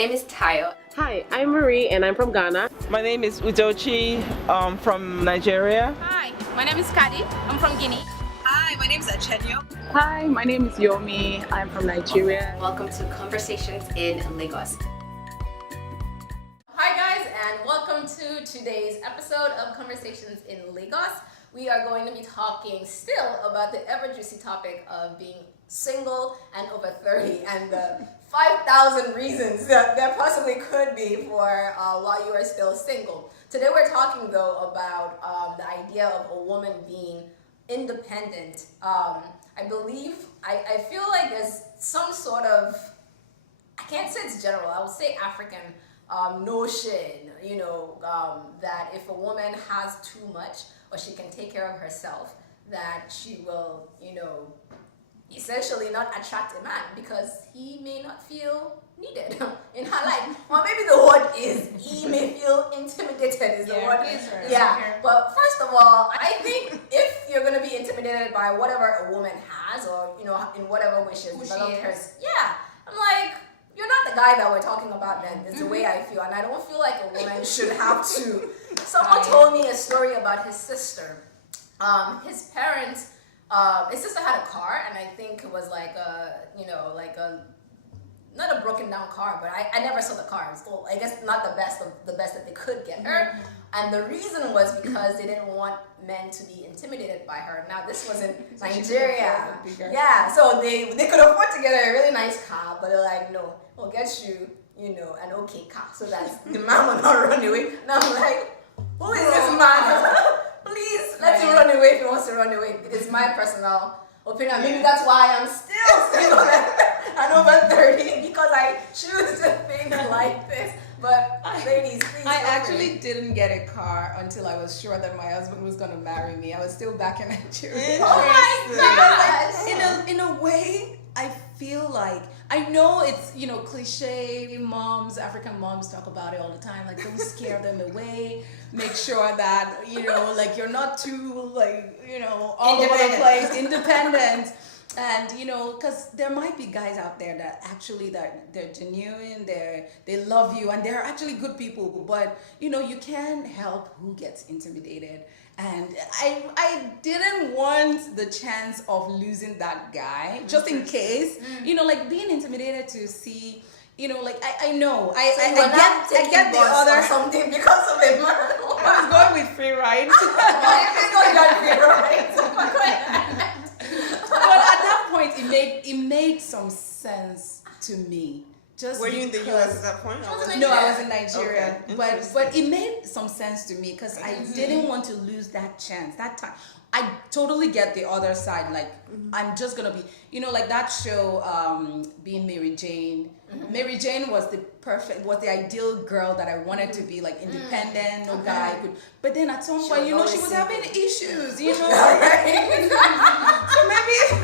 name is Tayo. Hi, I'm Marie and I'm from Ghana. My name is Udochi from Nigeria. Hi, my name is Candid. I'm from Guinea. Hi, my name is Achenyo. Hi, my name is Yomi. I'm from Nigeria. Welcome to Conversations in Lagos. Hi guys, and welcome to today's episode of Conversations in Lagos. We are going to be talking still about the ever juicy topic of being single and over 30 and the 5,000 reasons that there possibly could be for while you are still single. Today we're talking though about the idea of a woman being independent. I feel like there's some sort of, I can't say it's general, I would say African notion, that if a woman has too much or she can take care of herself, that she will, essentially not attract a man because he may not feel needed in her life. Or maybe the word is he may feel intimidated is the word. Yeah. But first of all, I think if you're gonna be intimidated by whatever a woman has or in whatever way she's developed hers, I'm like, you're not the guy that we're talking about then, is the way I feel. And I don't feel like a woman should have to. Someone told me a story about his sister. His parents, his sister had a car, and I think it was not a broken down car, but I never saw the car. It was still, I guess, not the best that they could get her. And the reason was because they didn't want men to be intimidated by her. Now this was in Nigeria. Yeah, so they could afford to get a really nice car, but they're like, no, we'll get you, an okay car so that the man will not run away. And I'm like, who is this man? Please let him run away if he wants to run away. It's my personal opinion. Maybe that's why I'm still single and over 30, because I choose to think like this. But ladies, please. I actually didn't get a car until I was sure that my husband was going to marry me. I was still back in Nigeria. Oh my gosh! In a way, I feel like, I know it's, cliche, African moms talk about it all the time, like don't scare them away, make sure that, you're not too, all over the place, independent. And, because there might be guys out there that actually, they're genuine, they love you, and they're actually good people, but, you can't help who gets intimidated. And I didn't want the chance of losing that guy, just in case, being intimidated to see, I know, I get the other something because of it, man. I was going with free rides. But at that point, it made some sense to me. Were you in the U.S. at that point? No, I was in Nigeria. Okay. But it made some sense to me because I didn't want to lose that chance, that time. I totally get the other side. Like, I'm just going to be, like that show, being Mary Jane. Mary Jane was the ideal girl that I wanted to be, like, independent, no guy could. But then at some point, she was having issues, So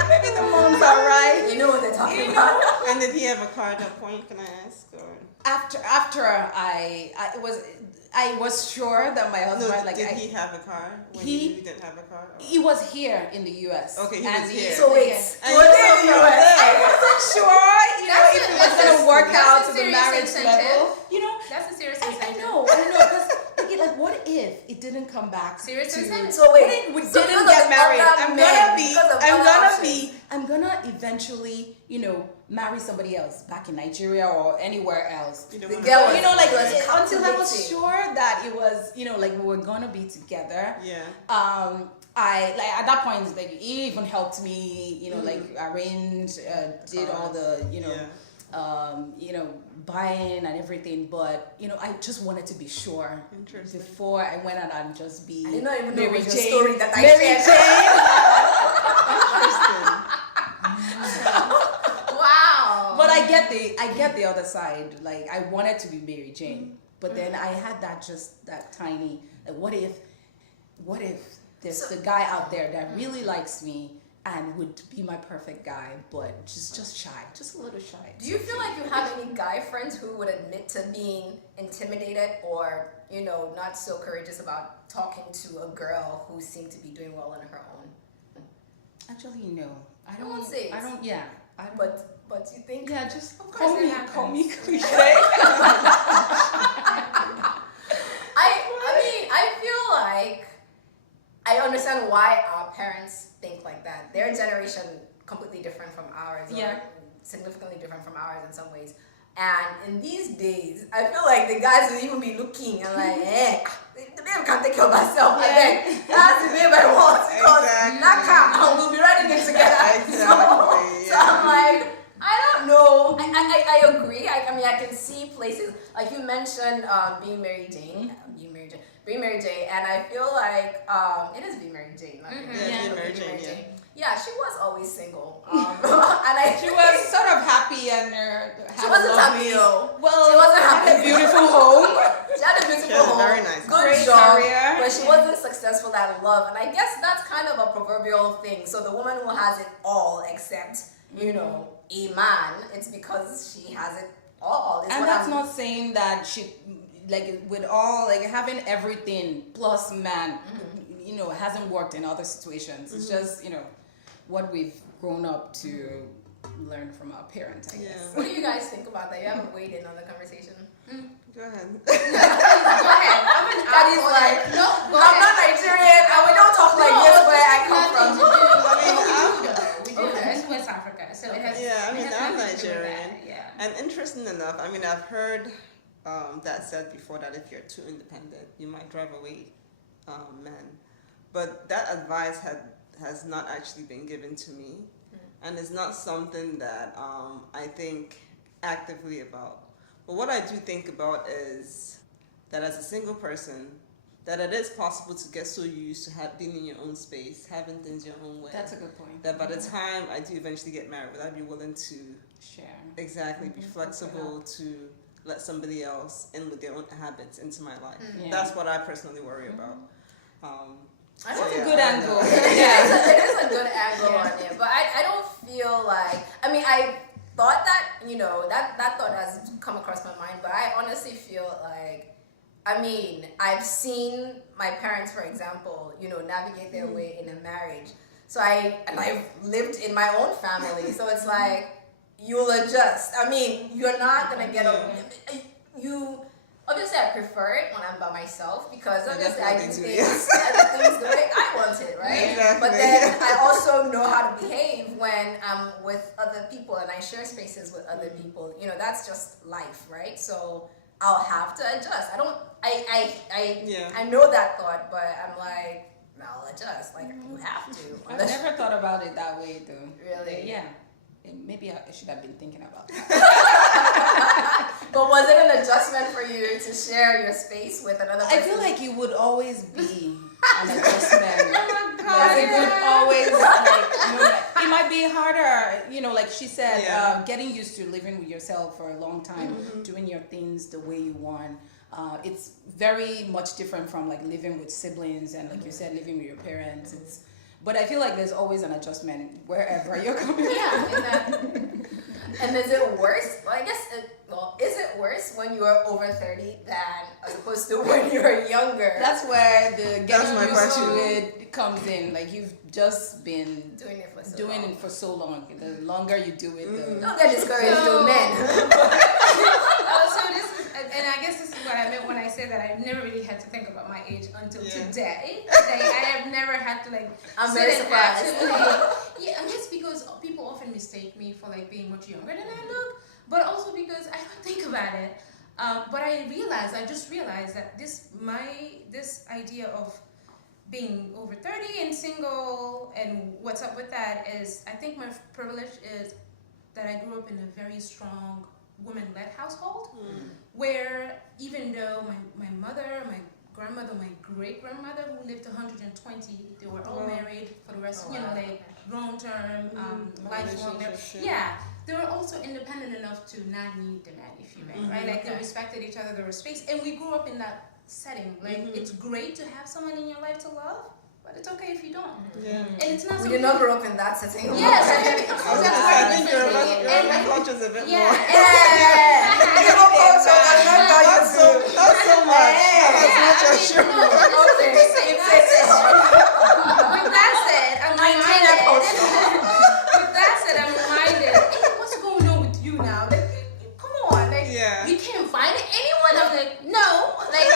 maybe the moms are right. You know what they're talking about. And did he have a car at that point, can I ask? Or? After I was sure that my husband, did he have a car when you didn't have a car? Or? He was here in the U.S. Okay, he was here. So wait, I wasn't sure, if it was going to work out to the marriage incentive. level. That's a serious incentive. I know, because like, what if it didn't come back? Serious to, incentive. So wait, we didn't get married. I'm gonna eventually, marry somebody else back in Nigeria or anywhere else. The girl, until I was sure that it was, like we were gonna be together. Yeah. I at that point, he even helped me, arrange, did all the, buying and everything, but I just wanted to be sure before I went out and just be Mary Jane. Story that I shared. Wow. But I get the other side. Like, I wanted to be Mary Jane, but then I had that tiny. Like, what if there's the guy out there that really likes me and would be my perfect guy, but just shy, just a little shy. Do you feel like you have any guy friends who would admit to being intimidated or, not so courageous about talking to a girl who seemed to be doing well on her own? Actually, no. I don't. But But you think? Yeah, just Of call course me it happens. cliche. different from ours in some ways. And in these days, I feel like the guys will even be looking and like, the babe can't take care of herself. I think that's the babe I want. Because Naka, we'll be riding it together. So I'm like, I don't know. I agree. I mean, I can see places, like you mentioned being Mary Jane. Being Mary Jane. And I feel like it is being Mary Jane. Mary Jane. Yeah, she was always single. She was sort of happy and she wasn't happy though. Well, she wasn't happy. Had a beautiful home. She had a beautiful home. Very nice. Good Great job. career. But she wasn't successful at love. And I guess that's kind of a proverbial thing. So the woman who has it all except, you know, a man, it's because she has it all. And that's not saying that she, like, with all, like, having everything plus man, you know, hasn't worked in other situations. It's just, you know, what we've grown up to learn from our parents, I guess. What do you guys think about that? You haven't weighed in on the conversation. Go ahead. Go ahead. Daddy's like, no, I'm not Nigerian and we don't talk like this where I come from. We do. It's West Africa, so it has. Yeah, I mean, it has I'm nothing to do with Nigerian. that, yeah. And interesting enough, I mean, I've heard that said before that if you're too independent, you might drive away men. But that advice has not actually been given to me, and it's not something that I think actively about. But what I do think about is that as a single person, that it is possible to get so used to being in your own space, having things your own way. That's a good point. That by the time I do eventually get married, would I be willing to Share. exactly be flexible to let somebody else in with their own habits into my life? Yeah. That's what I personally worry about. That's a good angle. It is a good angle on it, but I don't feel like, I mean, I thought that, you know, that thought has come across my mind, but I honestly feel like, I mean, I've seen my parents, for example, you know, navigate their way in a marriage. So I've lived in my own family, so it's like, you'll adjust. I mean, you're not gonna get obviously I prefer it when I'm by myself because obviously I do things the way I want it, right? Exactly. But then I also know how to behave when I'm with other people and I share spaces with other people. You know, that's just life, right? So I'll have to adjust. I know that thought, but I'm like, no, I'll adjust. Like you have to. I've never thought about it that way, though. Really? Yeah. Maybe I should have been thinking about that. But was it an adjustment for you to share your space with another person? I feel like it would always be an adjustment. Oh my God, It would always, like, you know, it might be harder, you know, like she said, getting used to living with yourself for a long time, doing your things the way you want. It's very much different from like living with siblings and like you said, living with your parents. But I feel like there's always an adjustment wherever you're coming from. Yeah, exactly. And is it worse? Well, I guess, is it worse when you are over 30 than as opposed to when you're younger? That's where the getting my used question. to it comes in. Like you've just been doing it for so doing long. it for so long. The longer you do it, the Don't get discouraged, though, men. So this is, and I guess this is what I meant when I said that I've never really had to think about my age until today. Like I have never had to like. I'm sit very and surprised. actually- yeah, and just because people often mistake me for like being much younger than I look, but also because I don't think about it. But I just realized that this idea of being over 30 and single and what's up with that is, I think my privilege is that I grew up in a very strong woman-led household where even though my mother, my grandmother, my great-grandmother who lived 120, they were all married for the rest, like long-term, lifelong. They were also independent enough to not need the man, if you may, right? Like they respected each other, there was space, and we grew up in that setting. Like it's great to have someone in your life to love, but it's okay if you don't. And it's not. We did not grow up in that setting. Yeah, so I think your culture's a bit more. People culture was not how you Not so much. Not as much as you. With that said, I'm reminded. With that said, I'm reminded. Hey, what's going on with you now? Like, come on, like you can't find anyone. I'm like, no, like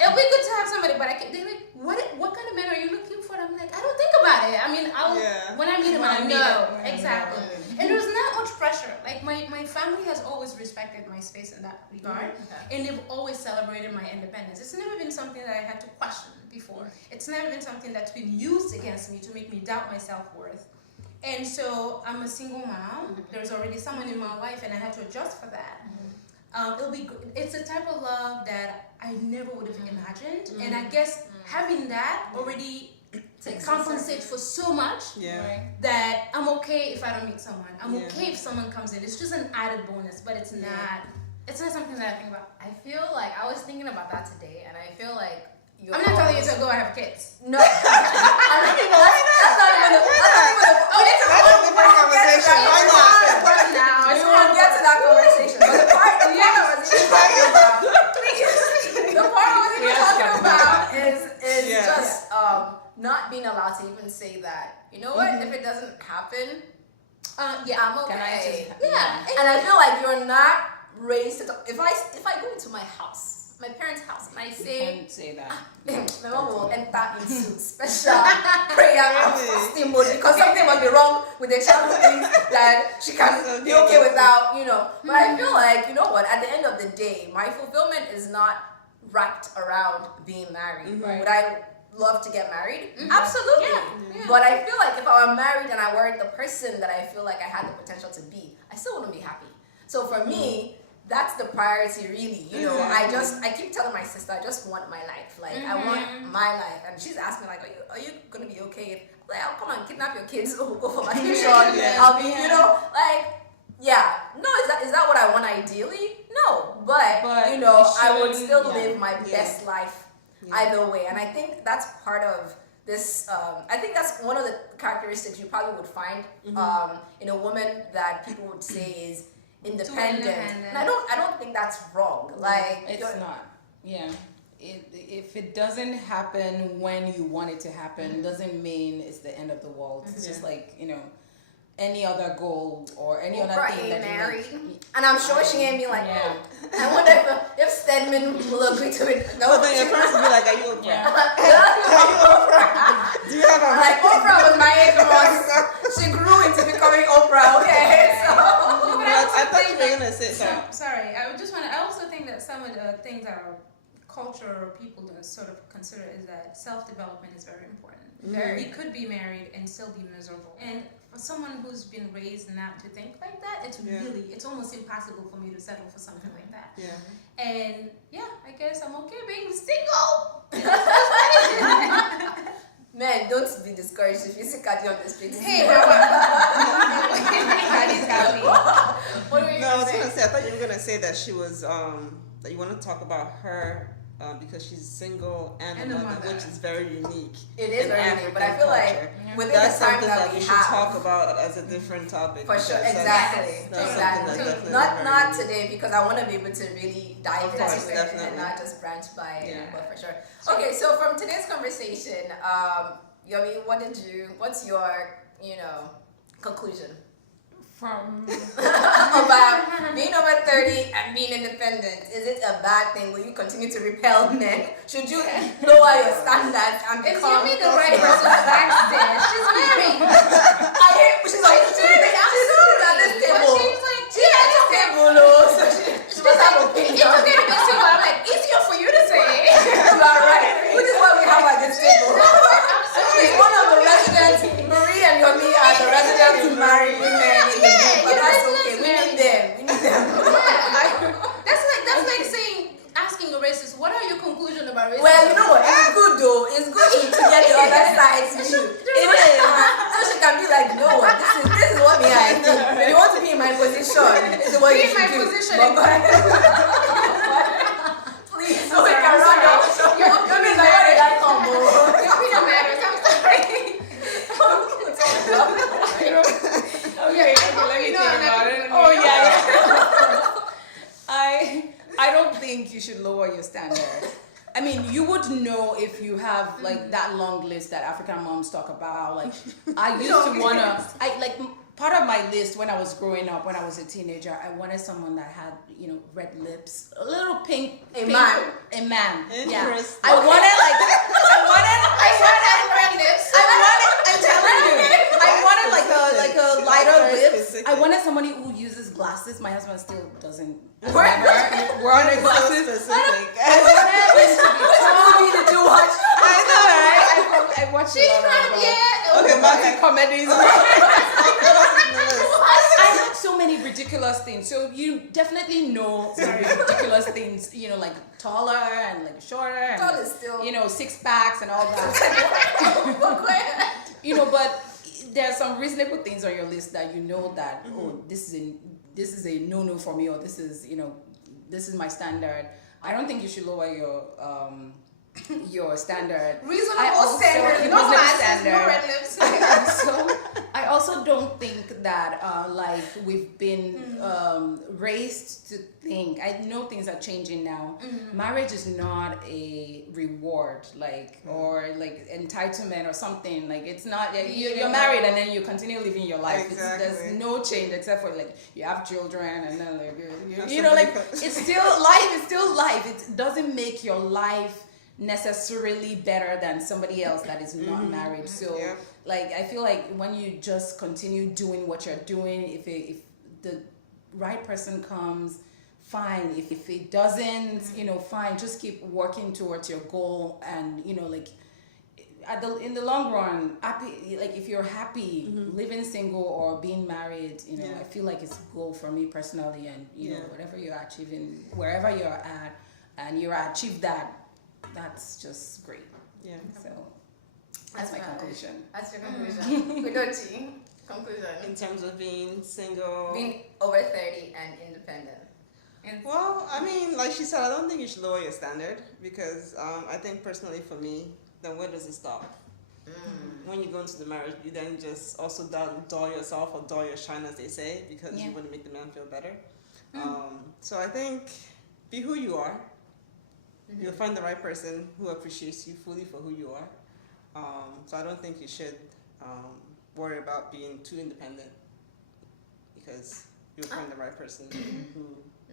it'll be good to have somebody, but I can't. They're like, what kind of man are you looking for? I'm like, I don't think about it. I mean, when I meet him, I meet him. Exactly. And there's not much pressure. Like my family has always respected my space in that regard, and they've always celebrated my independence. It's never been something that I had to question before. It's never been something that's been used against me to make me doubt my self-worth. And so I'm a single mom. There's already someone in my life, and I had to adjust for that. It's a type of love that I never would have imagined, and I guess having that already compensates for so much that I'm okay if I don't meet someone. I'm okay if someone comes in. It's just an added bonus, but it's not something that I think about. I feel like I was thinking about that today, and I feel like I'm not telling you to go and have kids. No, that's not even the. That's a different conversation. Why not? Now, I want to get to that conversation. But the part I was even talking about, the part I was even talking about is just not being allowed to even say that. You know what? If it doesn't happen, I'm okay. And I feel like you're not raised to talk. If I go into my house, my parents' house, and I say, Can't say that. my mom will enter into special prayer and fasting mode because something must be wrong with the child things that she can be okay without, But I feel like, you know what, at the end of the day, my fulfillment is not wrapped around being married. Would I love to get married? Absolutely. Yeah. But I feel like if I were married and I weren't the person that I feel like I had the potential to be, I still wouldn't be happy. So for me, that's the priority, really. I keep telling my sister, I just want my life. Like, I want my life. And she's asking, like, are you going to be okay if, like, I'll come and kidnap your kids or go for vacation? I'll be, No, is that what I want ideally? No. But I would still live my best life either way. And I think that's part of this, I think that's one of the characteristics you probably would find in a woman that people would say is independent. And I don't think that's wrong. Like, it's not. Yeah. If it doesn't happen when you want it to happen, doesn't mean it's the end of the world. It's just like, any other goal or any other thing that married. And I'm sure she ain't be like, I wonder if Stedman will agree to it. No, then your parents will be like, are you Oprah? Are you Oprah? Do you have a like Oprah was my age once. She grew into becoming Oprah, okay? So I thought you were gonna say sorry. I also think that some of the things that our culture or people don't sort of consider is that self-development is very important. You could be married and still be miserable. And for someone who's been raised not to think like that, it's almost impossible for me to settle for something like that. Yeah. And I guess I'm okay being single. Man, don't be discouraged if you see Candid on the street. Hey, Candid's happy. What were you I was gonna say, I thought you were gonna say that she was that you want to talk about her because she's single and a mother, which is very unique. It is very unique, but I feel like within that's the time something that we should have, talk about as a different topic. For sure, exactly. That's Not today because I want to be able to really dive into it definitely. and not just branch by it, but for sure. Okay, so from today's conversation, Yomi, what's your, conclusion? From about being over 30 and being independent? Is it a bad thing? Will you continue to repel men? Should you lower your standards and Is become Yomi the right person to ask this? She's married. She's at this table. She's like, it's okay, Bolo. So she must have opinion. It's okay to be single. I'm like, easier for you to say. You are right. Which is what we have at this table. She's one of the residents. Marie and Yomi are the residents married women in the group, but that's okay. We need them. That's like saying, asking a racist, what are your conclusions about racism? Well, you know what? It's good though. It's good to get the other side view. It is. So she can be like, you know what? This is what me I think. If you want to be in my position, this is what you should do. Please, so we can run out. Yomi is like, where did that come? Your opinion matters. I'm sorry. Okay, let me think about it. Oh yeah. I don't think you should lower your standard. I mean, you would know if you have like that long list that African moms talk about. Like, I used to wanna. Part of my list when I was growing up, when I was a teenager, I wanted someone that had, red lips, a little pink. A man. Yeah. I wanted red lips. I'm telling you, I wanted like a light wider very lips. specific. I wanted somebody who uses glasses. My husband still doesn't. We're Wearing glasses. specific. I wanted him to be tall. Did you watch? I know, right? I watched She's a lot trying to of be Okay, romantic comedies. What else is in the list? I like so many ridiculous things. So you definitely know some ridiculous things, you know, like taller and like shorter and Tall is still- you know, six packs and all that. You know, but there are some reasonable things on your list that you know that this is a no for me, or this is, you know, this is my standard. I don't think you should lower your standard. Reasonable standard. No glasses, no red lips. So I also don't think that like we've been raised to think. I know things are changing now. Marriage is not a reward, like or like entitlement or something. Like it's not. You're married and then you continue living your life. Exactly. There's no change except for like you have children and then like That's you know like something. it's still life. It's still life. It doesn't make your life necessarily better than somebody else that is not married. So Yeah. like I feel like when you just continue doing what you're doing, if the right person comes, fine. If it doesn't, you know, fine. Just keep working towards your goal, and you know, like in the long run, happy. Like if you're happy living single or being married, you know, Yeah. I feel like it's a goal for me personally, and you know, Yeah. whatever you're achieving, wherever you're at, and you achieve that. That's just great. Yeah. So that's my valid. conclusion. That's your conclusion. Kudochi, conclusion. In terms of being single. Being over 30 and independent. Well, I mean, like she said, I don't think you should lower your standard because I think personally for me, then where does it stop? When you go into the marriage, you then just also dull yourself or dull your shine, as they say, because you want to make the man feel better. So I think be who you are. You'll find the right person who appreciates you fully for who you are. So I don't think you should worry about being too independent because you'll find the right person who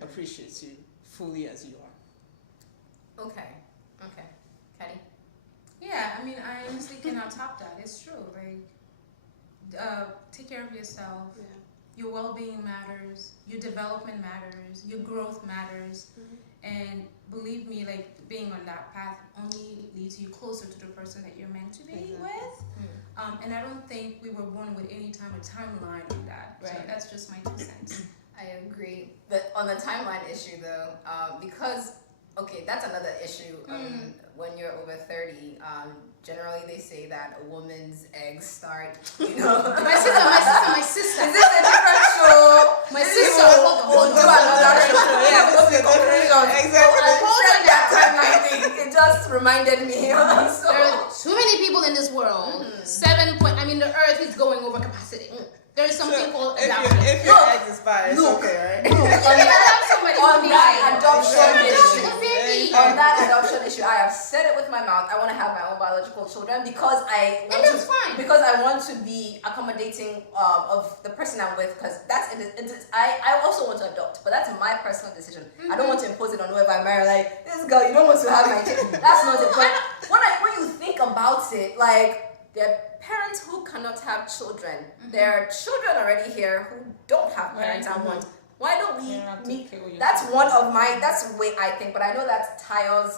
appreciates you fully as you are. Okay. Caddy? Yeah, I mean, I honestly cannot top that. It's true. Like, take care of yourself. Yeah. Your well-being matters. Your development matters. Your growth matters. And believe me, like being on that path only leads you closer to the person that you're meant to be with. And I don't think we were born with any time a timeline on that. So Right. that's just my 2 cents. I agree. But on the timeline issue though, because that's another issue. When you're over 30, generally they say that a woman's eggs start, you know. My sister. Is this a different show? My This sister. is we'll do another show. Yeah, We'll this is a conclusions. exactly. I said that timeline thing. It just reminded me. There are too many people in this world. The earth is going over capacity. There is something called adoption. If your eggs expire, it's okay, right? On that adoption issue. Baby. On that adoption issue, I have said it with my mouth. I want to have my own biological children because I want And that's fine. Because I want to be accommodating of the person I'm with. Because I also want to adopt, but that's my personal decision. I don't want to impose it on whoever I marry. Like this girl, you don't want to have my kid. That's not it. But when you think about it, like there are parents who cannot have children. There are children already here who don't have parents and want. Why don't we meet? That's the way I think, but I know that's Tayo's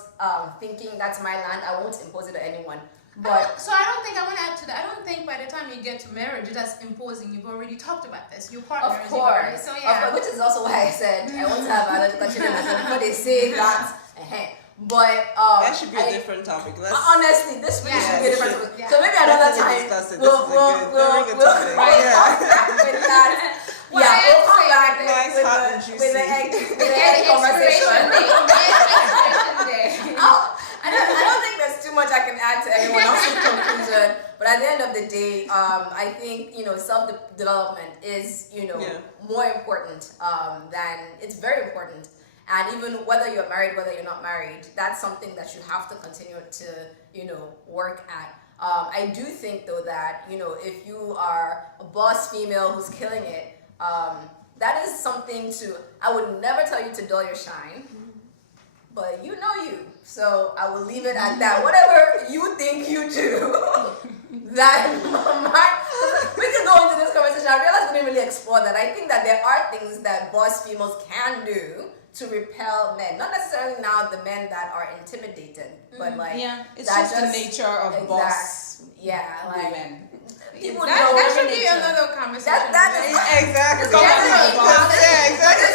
thinking. That's my land. I won't impose it on anyone. But So I don't think I want to add to that. I don't think by the time you get to marriage, that's imposing. You've already talked about this. Your partner. of course, So of yeah. course, which is also why I said I want to have biological children as well, before they say that. But That should be a different topic. honestly, this really should be a different topic. Yeah. So maybe another Let's time discuss it. we'll This is a very good topic. Yeah. come back with that. Well, Yeah, I we'll have to come say back that Nice, with hot, and the egg Expiration conversation. day. I don't think there's too much I can add to everyone else's conclusion. But at the end of the day, I think self-development is more important than it's very important. And even whether you're married, whether you're not married, that's something that you have to continue to work at. I do think though that if you are a boss female who's killing it, that is something I would never tell you to dull your shine. But you know you. So I will leave it at that. Whatever you think you do, we can go go into this conversation, I realized we didn't really explore that. I think that there are things that boss females can do to repel men. Not necessarily now the men that are intimidated, but like it's that just the nature of boss women. People That know should women be nature. another conversation. That is Exactly. Generally, Yeah, exactly.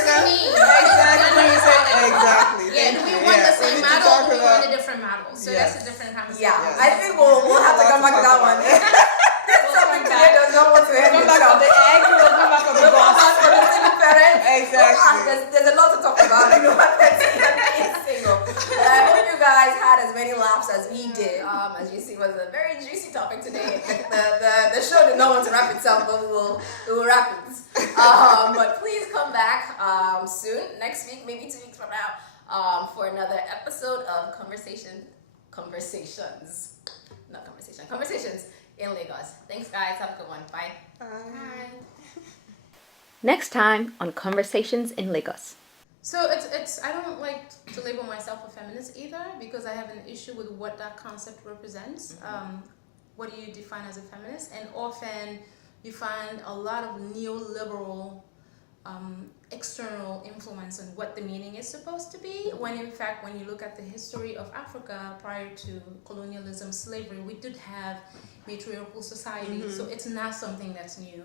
Exactly. Yeah, do we Thank you. want the Yeah, we same need to model talk or do we about- want a different model? So Yes. that's a different conversation. Yeah, Yes. I think we'll have to come back to that one. Something today does not want to end Come back itself. on the egg, we'll come back on the boss. For the single parent. Exactly. There's a lot to talk about. You know, being single. But I hope you guys had as many laughs as we did. As you see, it was a very juicy topic today. The show did not want to wrap itself, but we will wrap it. But please come back soon, next week, maybe 2 weeks from now, for another episode of Conversations in Lagos. Thanks, guys. Have a good one. Bye. Bye. Next time on Conversations in Lagos. So it's I don't like to label myself a feminist either because I have an issue with what that concept represents. What do you define as a feminist? And often you find a lot of neoliberal external influence on what the meaning is supposed to be, when in fact when you look at the history of Africa prior to colonialism, slavery, we did have matriarchal society, so it's not something that's new.